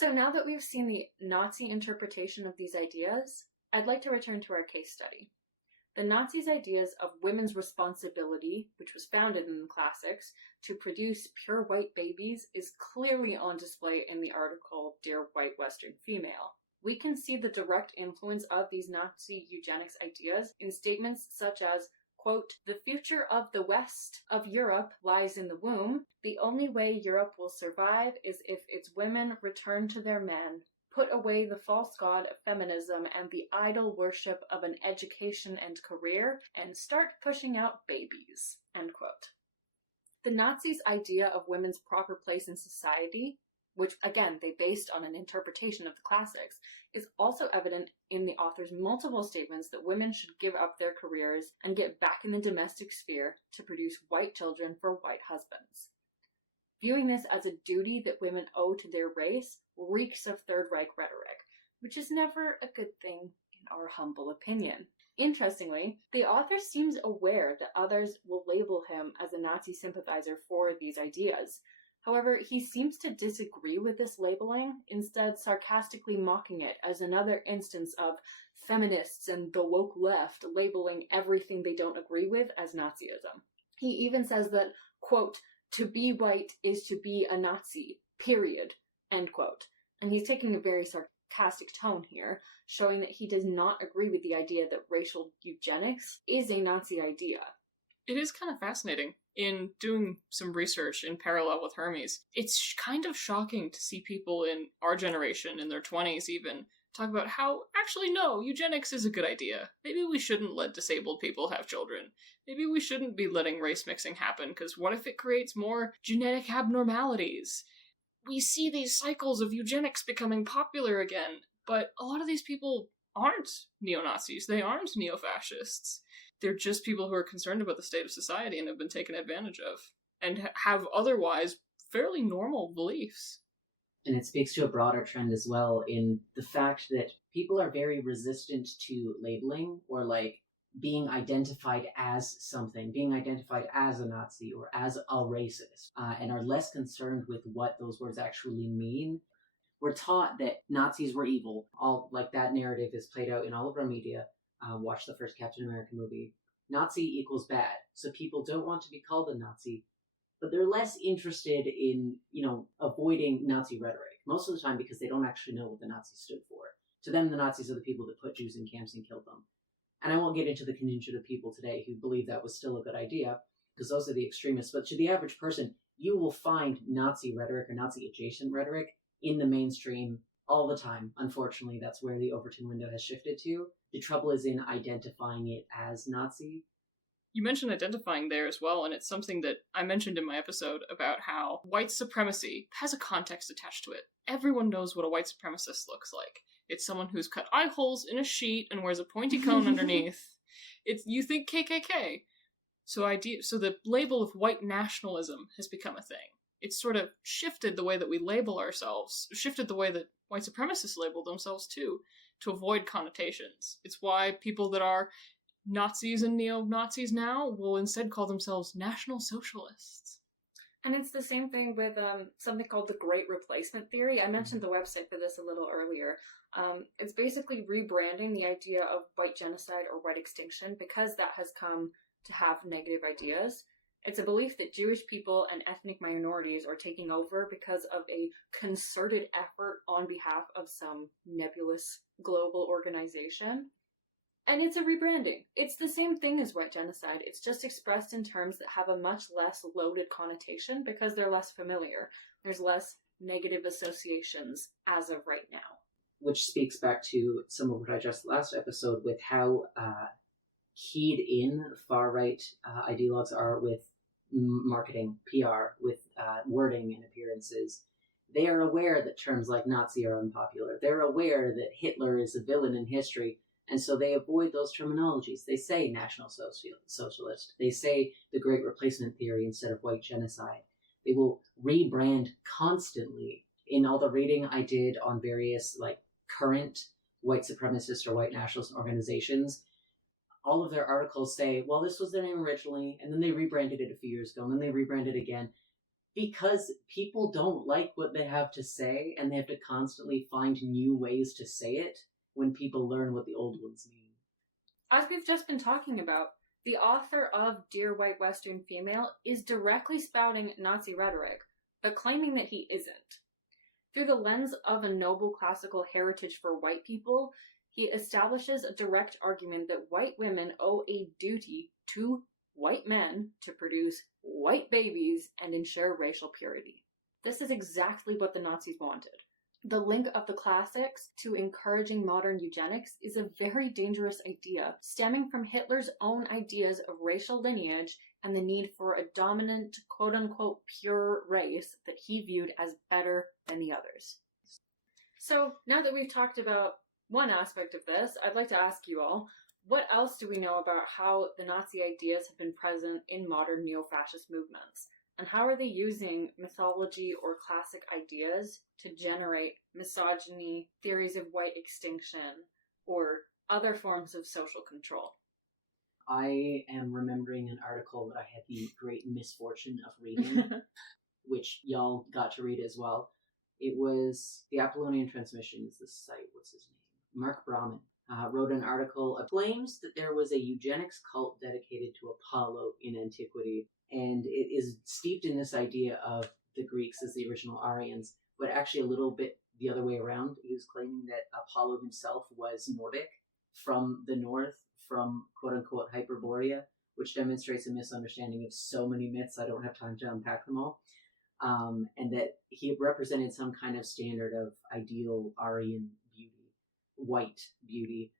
So now that we've seen the Nazi interpretation of these ideas, I'd like to return to our case study. The Nazis' ideas of women's responsibility, which was founded in the classics, to produce pure white babies is clearly on display in the article Dear White Western Female. We can see the direct influence of these Nazi eugenics ideas in statements such as, quote, "The future of the West of Europe lies in the womb. The only way Europe will survive is if its women return to their men. Put away the false god of feminism and the idol worship of an education and career, and start pushing out babies," end quote. The Nazis' idea of women's proper place in society, which again they based on an interpretation of the classics, is also evident in the author's multiple statements that women should give up their careers and get back in the domestic sphere to produce white children for white husbands. Viewing this as a duty that women owe to their race reeks of Third Reich rhetoric, which is never a good thing in our humble opinion. Interestingly, the author seems aware that others will label him as a Nazi sympathizer for these ideas. However, he seems to disagree with this labeling, instead sarcastically mocking it as another instance of feminists and the woke left labeling everything they don't agree with as Nazism. He even says that, quote, "To be white is to be a Nazi, period," end quote. And he's taking a very sarcastic tone here, showing that he does not agree with the idea that racial eugenics is a Nazi idea. It is kind of fascinating. In doing some research in parallel with Hermes, it's kind of shocking to see people in our generation, in their 20s even, talk about how, actually no, eugenics is a good idea. Maybe we shouldn't let disabled people have children. Maybe we shouldn't be letting race mixing happen, because what if it creates more genetic abnormalities? We see these cycles of eugenics becoming popular again, but a lot of these people aren't neo-Nazis, they aren't neo-fascists. They're just people who are concerned about the state of society and have been taken advantage of, and have otherwise fairly normal beliefs. And it speaks to a broader trend as well in the fact that people are very resistant to labeling or being identified as something, being identified as a Nazi or as a racist, and are less concerned with what those words actually mean. We're taught that Nazis were evil. That narrative is played out in all of our media. Watch the first Captain America movie. Nazi equals bad. So people don't want to be called a Nazi, but they're less interested in, avoiding Nazi rhetoric. Most of the time because they don't actually know what the Nazis stood for. To them, the Nazis are the people that put Jews in camps and killed them. And I won't get into the contingent of people today who believe that was still a good idea, because those are the extremists. But to the average person, you will find Nazi rhetoric or Nazi-adjacent rhetoric in the mainstream all the time. Unfortunately, that's where the Overton window has shifted to. The trouble is in identifying it as Nazi. You mentioned identifying there as well, and it's something that I mentioned in my episode about how white supremacy has a context attached to it. Everyone knows what a white supremacist looks like. It's someone who's cut eye holes in a sheet and wears a pointy cone underneath. You think KKK. So the label of white nationalism has become a thing. It's sort of shifted the way that we label ourselves, shifted the way that white supremacists label themselves too, to avoid connotations. It's why people that are Nazis and neo-Nazis now will instead call themselves National Socialists. And it's the same thing with something called the Great Replacement Theory. I mentioned the website for this a little earlier. It's basically rebranding the idea of white genocide or white extinction because that has come to have negative ideas. It's a belief that Jewish people and ethnic minorities are taking over because of a concerted effort on behalf of some nebulous global organization. And it's a rebranding. It's the same thing as white genocide. It's just expressed in terms that have a much less loaded connotation because they're less familiar. There's less negative associations as of right now. Which speaks back to some of what I addressed last episode with how keyed in far-right ideologues are with marketing, PR, with wording and appearances. They are aware that terms like Nazi are unpopular. They're aware that Hitler is a villain in history, and so they avoid those terminologies. They say National Socialist. They say the Great Replacement Theory instead of white genocide. They will rebrand constantly. In all the reading I did on various current white supremacist or white nationalist organizations, all of their articles say, well, this was their name originally, and then they rebranded it a few years ago, and then they rebranded again. Because people don't like what they have to say, and they have to constantly find new ways to say it when people learn what the old ones mean. As we've just been talking about, the author of Dear White Western Female is directly spouting Nazi rhetoric, but claiming that he isn't. Through the lens of a noble classical heritage for white people, he establishes a direct argument that white women owe a duty to white men to produce white babies and ensure racial purity. This is exactly what the Nazis wanted. The link of the classics to encouraging modern eugenics is a very dangerous idea, stemming from Hitler's own ideas of racial lineage and the need for a dominant, quote-unquote, pure race that he viewed as better than the others. So, now that we've talked about one aspect of this, I'd like to ask you all, what else do we know about how the Nazi ideas have been present in modern neo-fascist movements? And how are they using mythology or classic ideas to generate misogyny, theories of white extinction, or other forms of social control? I am remembering an article that I had the great misfortune of reading, which y'all got to read as well. It was the Apollonian Transmission is the site. What's his name? Mark Brahman wrote an article that claims that there was a eugenics cult dedicated to Apollo in antiquity, and it is steeped in this idea of the Greeks as the original Aryans, but actually a little bit the other way around. He was claiming that Apollo himself was Nordic, from the north, from quote-unquote Hyperborea, which demonstrates a misunderstanding of so many myths I don't have time to unpack them all, and that he represented some kind of standard of ideal Aryan beauty, white beauty,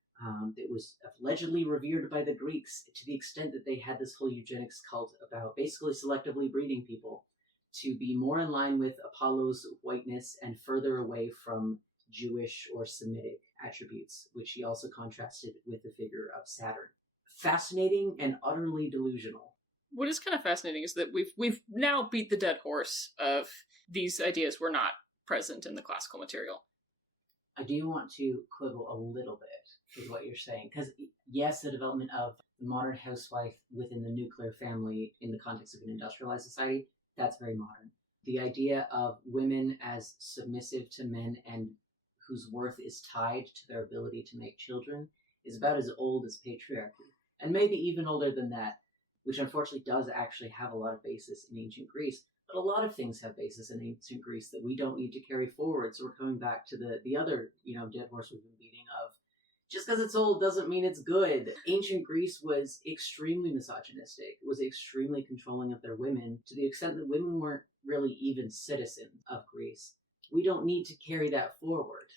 that was allegedly revered by the Greeks to the extent that they had this whole eugenics cult about basically selectively breeding people to be more in line with Apollo's whiteness and further away from Jewish or Semitic attributes, which he also contrasted with the figure of Saturn. Fascinating and utterly delusional. What is kind of fascinating is that we've now beat the dead horse of these ideas were not present in the classical material. I do want to quibble a little bit with what you're saying, because yes, the development of the modern housewife within the nuclear family in the context of an industrialized society, that's very modern. The idea of women as submissive to men and whose worth is tied to their ability to make children is about as old as patriarchy, and maybe even older than that, which unfortunately does actually have a lot of basis in ancient Greece. But a lot of things have basis in ancient Greece that we don't need to carry forward. So we're coming back to the other, dead horse we've been beating of, just because it's old doesn't mean it's good. Ancient Greece was extremely misogynistic, was extremely controlling of their women, to the extent that women weren't really even citizens of Greece. We don't need to carry that forward.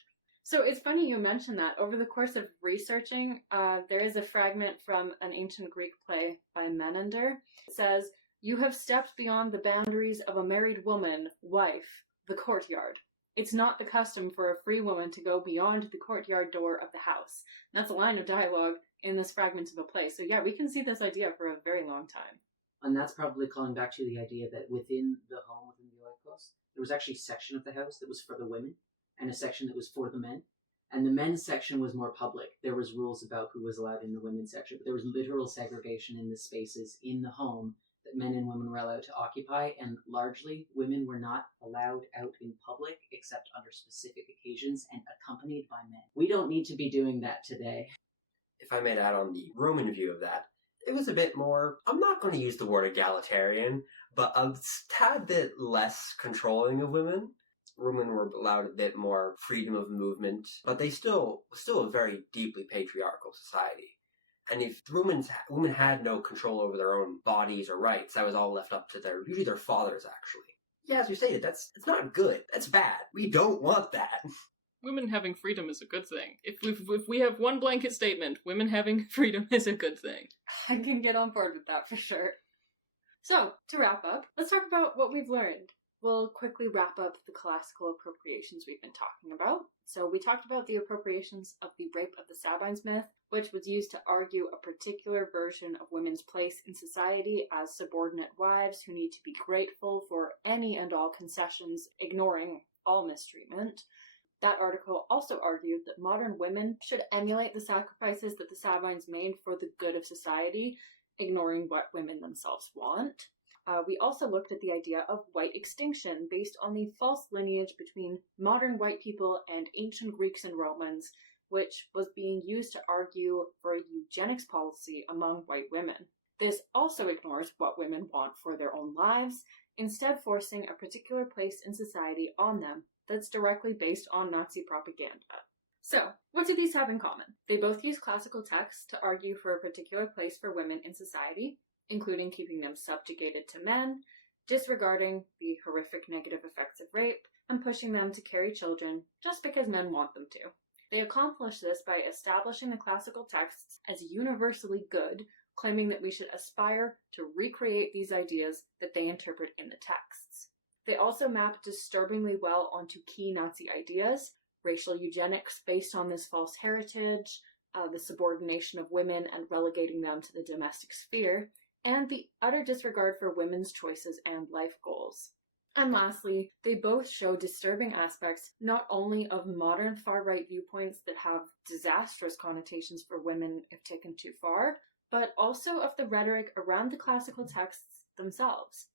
So it's funny you mentioned that. Over the course of researching, there is a fragment from an ancient Greek play by Menander. It says, "You have stepped beyond the boundaries of a married woman, wife, the courtyard. It's not the custom for a free woman to go beyond the courtyard door of the house." And that's a line of dialogue in this fragment of a play. So yeah, we can see this idea for a very long time. And that's probably calling back to the idea that within the home, within the oikos, there was actually a section of the house that was for the women, and a section that was for the men. And the men's section was more public. There was rules about who was allowed in the women's section, but there was literal segregation in the spaces in the home that men and women were allowed to occupy, and largely women were not allowed out in public except under specific occasions and accompanied by men. We don't need to be doing that today. If I may add on the Roman view of that, it was a bit more, I'm not going to use the word egalitarian, but a tad bit less controlling of women. Women were allowed a bit more freedom of movement, but they still a very deeply patriarchal society. And if women had no control over their own bodies or rights, that was all left up to usually their fathers, actually. Yeah, as you stated, it's not good. That's bad. We don't want that. Women having freedom is a good thing. If we have one blanket statement, women having freedom is a good thing. I can get on board with that for sure. So, to wrap up, let's talk about what we've learned. We'll quickly wrap up the classical appropriations we've been talking about. So we talked about the appropriations of the rape of the Sabines myth, which was used to argue a particular version of women's place in society as subordinate wives who need to be grateful for any and all concessions, ignoring all mistreatment. That article also argued that modern women should emulate the sacrifices that the Sabines made for the good of society, ignoring what women themselves want. We also looked at the idea of white extinction based on the false lineage between modern white people and ancient Greeks and Romans, which was being used to argue for a eugenics policy among white women. This also ignores what women want for their own lives, instead forcing a particular place in society on them that's directly based on Nazi propaganda. So, what do these have in common? They both use classical texts to argue for a particular place for women in society, including keeping them subjugated to men, disregarding the horrific negative effects of rape, and pushing them to carry children just because men want them to. They accomplish this by establishing the classical texts as universally good, claiming that we should aspire to recreate these ideas that they interpret in the texts. They also map disturbingly well onto key Nazi ideas, racial eugenics based on this false heritage, the subordination of women and relegating them to the domestic sphere, and the utter disregard for women's choices and life goals. And lastly, they both show disturbing aspects not only of modern far-right viewpoints that have disastrous connotations for women if taken too far, but also of the rhetoric around the classical texts themselves.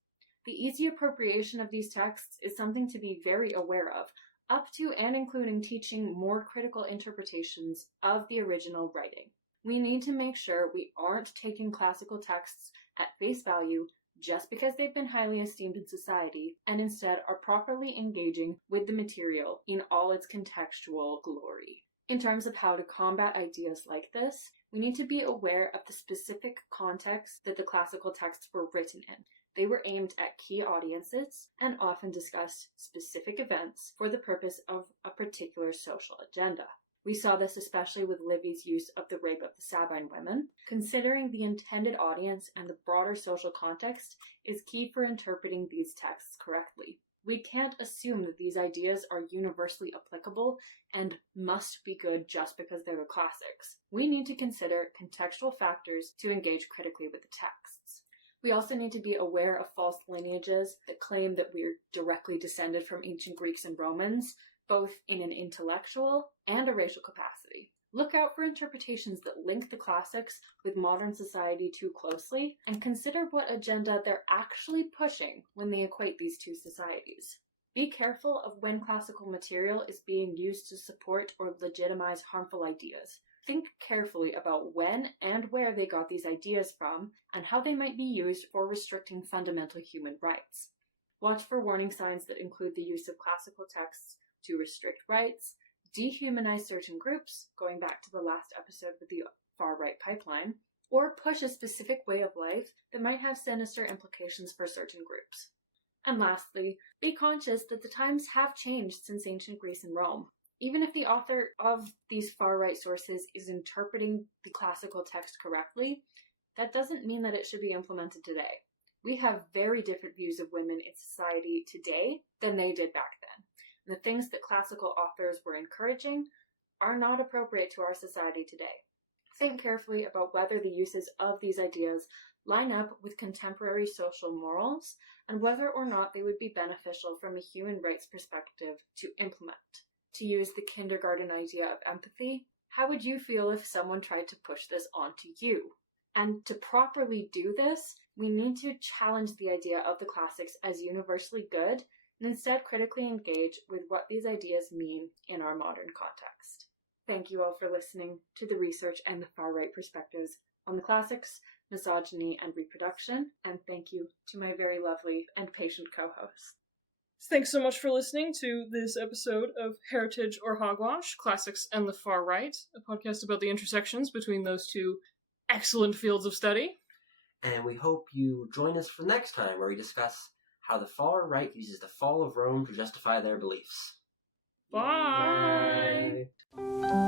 The easy appropriation of these texts is something to be very aware of, up to and including teaching more critical interpretations of the original writing. We need to make sure we aren't taking classical texts at face value just because they've been highly esteemed in society, and instead are properly engaging with the material in all its contextual glory. In terms of how to combat ideas like this, we need to be aware of the specific context that the classical texts were written in. They were aimed at key audiences and often discussed specific events for the purpose of a particular social agenda. We saw this especially with Livy's use of the rape of the Sabine women. Considering the intended audience and the broader social context is key for interpreting these texts correctly. We can't assume that these ideas are universally applicable and must be good just because they're the classics. We need to consider contextual factors to engage critically with the texts. We also need to be aware of false lineages that claim that we're directly descended from ancient Greeks and Romans, both in an intellectual and a racial capacity. Look out for interpretations that link the classics with modern society too closely, and consider what agenda they're actually pushing when they equate these two societies. Be careful of when classical material is being used to support or legitimize harmful ideas. Think carefully about when and where they got these ideas from, and how they might be used for restricting fundamental human rights. Watch for warning signs that include the use of classical texts to restrict rights, dehumanize certain groups, going back to the last episode with the far-right pipeline, or push a specific way of life that might have sinister implications for certain groups. And lastly, be conscious that the times have changed since ancient Greece and Rome. Even if the author of these far-right sources is interpreting the classical text correctly, that doesn't mean that it should be implemented today. We have very different views of women in society today than they did back then. The things that classical authors were encouraging are not appropriate to our society today. Think carefully about whether the uses of these ideas line up with contemporary social morals and whether or not they would be beneficial from a human rights perspective to implement. To use the kindergarten idea of empathy, how would you feel if someone tried to push this onto you? And to properly do this, we need to challenge the idea of the classics as universally good and instead critically engage with what these ideas mean in our modern context. Thank you all for listening to the research and the far-right perspectives on the classics, misogyny, and reproduction, and thank you to my very lovely and patient co-host. Thanks so much for listening to this episode of Heritage or Hogwash, Classics and the Far Right, a podcast about the intersections between those two excellent fields of study. And we hope you join us for next time where we discuss how the far right uses the fall of Rome to justify their beliefs. Bye! Bye.